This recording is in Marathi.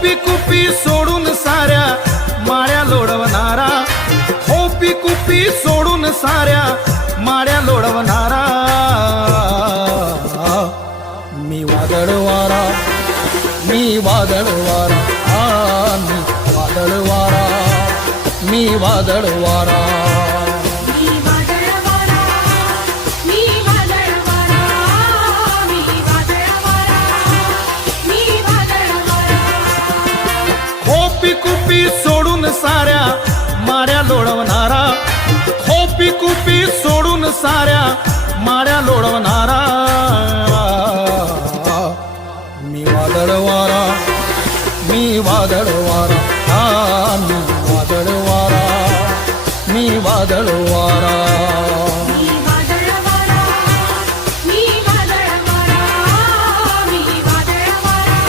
खोपी कुपी सोडून साऱ्या माळ्या लोडवणारा, खोपी कुपी सोडून साऱ्या माळ्या लोडवणारा, मी वादळ वारा, मी वादळ वारा, मी वादळ वारा, मी वादळ वारा. खोपी कुपी सोडून साऱ्या माळ्या लोडवणारा, खोपी कुपी सोडून साऱ्या माळ्या लोडवणारा, मी वादळ वारा, मी वादळ वारा, मी वादळ वारा, मी वादळ वारा.